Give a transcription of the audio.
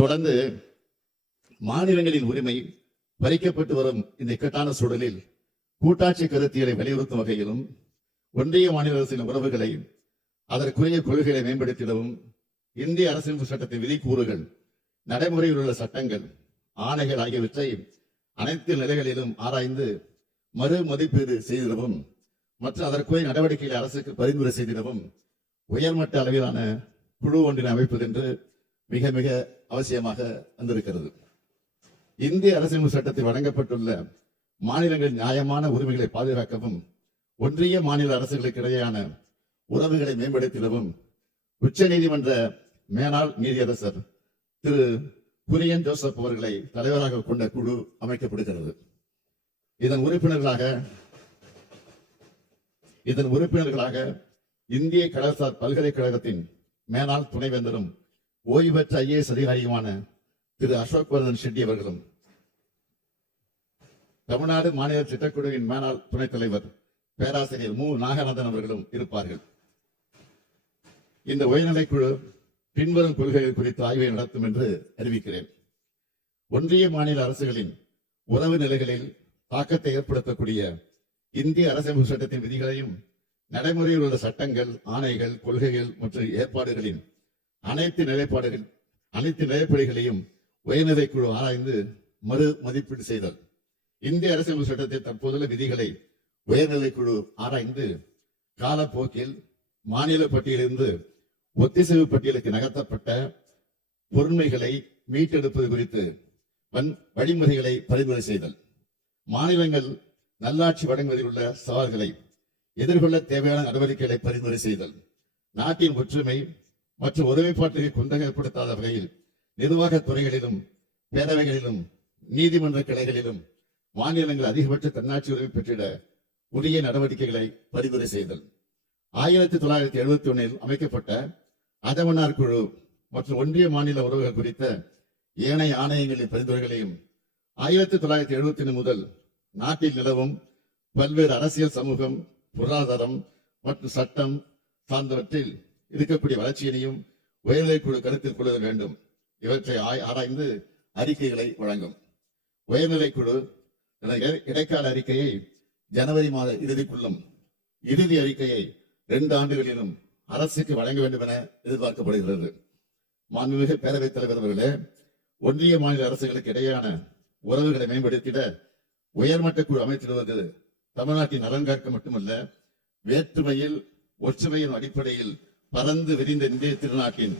தொடர்ந்து மாநிலங்களின் உரிமை பறிக்கப்பட்டு வரும் இந்த இக்கட்டான சூழலில் கூட்டாட்சி கருத்தியலை வலியுறுத்தும் வகையிலும் ஒன்றிய மாநில அரசின் உறவுகளை அதற்குரிய கொள்கைகளை மேம்படுத்திடவும் இந்திய அரசியலமைப்பு சட்டத்தின் விதிக்கூறுகள், நடைமுறையில் உள்ள சட்டங்கள், ஆணைகள் ஆகியவற்றை அனைத்து நிலைகளிலும் ஆராய்ந்து மறு மதிப்பீடு செய்திடவும் மற்றும் அதற்குரிய நடவடிக்கைகளை அரசுக்கு பரிந்துரை செய்திடவும் உயர்மட்ட அளவிலான குழு ஒன்றினை அமைப்பது என்று மிக மிக அவசியமாக வந்திருக்கிறது. இந்திய அரசியலமைப்பு சட்டத்தில் வழங்கப்பட்டுள்ள மாநிலங்களின் நியாயமான உரிமைகளை பாதுகாக்கவும் ஒன்றிய மாநில அரசுகளுக்கு இடையேயான உறவுகளை மேம்படுத்திடவும் உச்ச நீதிமன்ற மேனாள் நீதியரசர் திரு குரியன் ஜோசப் அவர்களை தலைவராக கொண்ட குழு அமைக்கப்படுகிறது. இதன் உறுப்பினர்களாக இந்திய கடல்சார் பல்கலைக்கழகத்தின் மேனாள் துணைவேந்தரும் ஓய்வு பெற்ற IAS அதிகாரியுமான திரு அசோக் வர்தன் ஷெட்டி அவர்களும், தமிழ்நாடு மாநில திட்டக்குழுவின் மேனாள் துணைத் தலைவர் பேராசிரியர் மு நாகநாதன் அவர்களும் இருப்பார்கள். இந்த உயர்நிலைக்குழு பின்வரும் கொள்கைகள் குறித்து ஆய்வை நடத்தும் என்று அறிவிக்கிறேன். ஒன்றிய மாநில அரசுகளின் உறவு நிலைகளில் தாக்கத்தை ஏற்படுத்தக்கூடிய இந்திய அரசியலமைப்பு சட்டத்தின் விதிகளையும் நடைமுறையில் உள்ள சட்டங்கள், ஆணைகள், கொள்கைகள் மற்றும் ஏற்பாடுகளின் அனைத்து நிலைப்பாடுகளையும் உயர்நிலைக்குழு ஆராய்ந்து மறு மதிப்பீடு செய்தல். இந்திய அரசியலமைப்பு சட்டத்தின் தற்போதுள்ள விதிகளை உயர்நிலைக்குழு ஆராய்ந்து காலப்போக்கில் மாநில பட்டியலிருந்து ஒத்திசைவு பட்டியலுக்கு நகர்த்தப்பட்ட பொருண்மைகளை மீட்டெடுப்பது குறித்து வழிமுறைகளை பரிந்துரை செய்தல். மாநிலங்கள் நல்லாட்சி வழங்குவதில் உள்ள சவால்களை எதிர்கொள்ள தேவையான நடவடிக்கைகளை பரிந்துரை செய்தல். நாட்டின் ஒற்றுமை மற்றும் ஒருமைப்பாட்டுக்கு குந்தகம் ஏற்படுத்தாத வகையில் நிர்வாக துறைகளிலும் பேரவைகளிலும் நீதிமன்ற கிளைகளிலும் மாநிலங்கள் அதிகபட்ச தன்னாட்சி உரிமை பெற்றிட உரிய நடவடிக்கைகளை பரிந்துரை செய்தல். 1971 அமைக்கப்பட்ட அதமனார் குழு மற்றும் ஒன்றிய மாநில உறவுகள் குறித்த ஏனைய ஆணையங்களின் பரிந்துரைகளையும் 1971 முதல் நாட்டில் நிலவும் பல்வேறு அரசியல், சமூகம், பொருளாதாரம் மற்றும் சட்டம் சார்ந்தவற்றில் இருக்கக்கூடிய வளர்ச்சியினையும் உயர்நிலைக்குழு கருத்தில் கொள்ள வேண்டும். இவற்றை ஆராய்ந்து அறிக்கைகளை வழங்கும். உயர்நிலைக்குழு இடைக்கால அறிக்கையை ஜனவரி மாத இறுதிக்குள்ளும், இறுதி அறிக்கையை 2 ஆண்டுகளிலும் அரசுக்கு வழங்க வேண்டும் என எதிர்பார்க்கப்படுகிறது. மாண்புமிகு பேரவைத் தலைவர் அவர்களே, ஒன்றிய மாநில அரசுகளுக்கு இடையேயான உறவுகளை மேம்படுத்திட உயர்மட்ட குழு அமைத்திடுவது தமிழ்நாட்டின் நலன் காக்க மட்டுமல்ல, வேற்றுமையில் ஒற்றுமையின் அடிப்படையில் பறந்து விரிந்த இந்திய திருநாட்டின்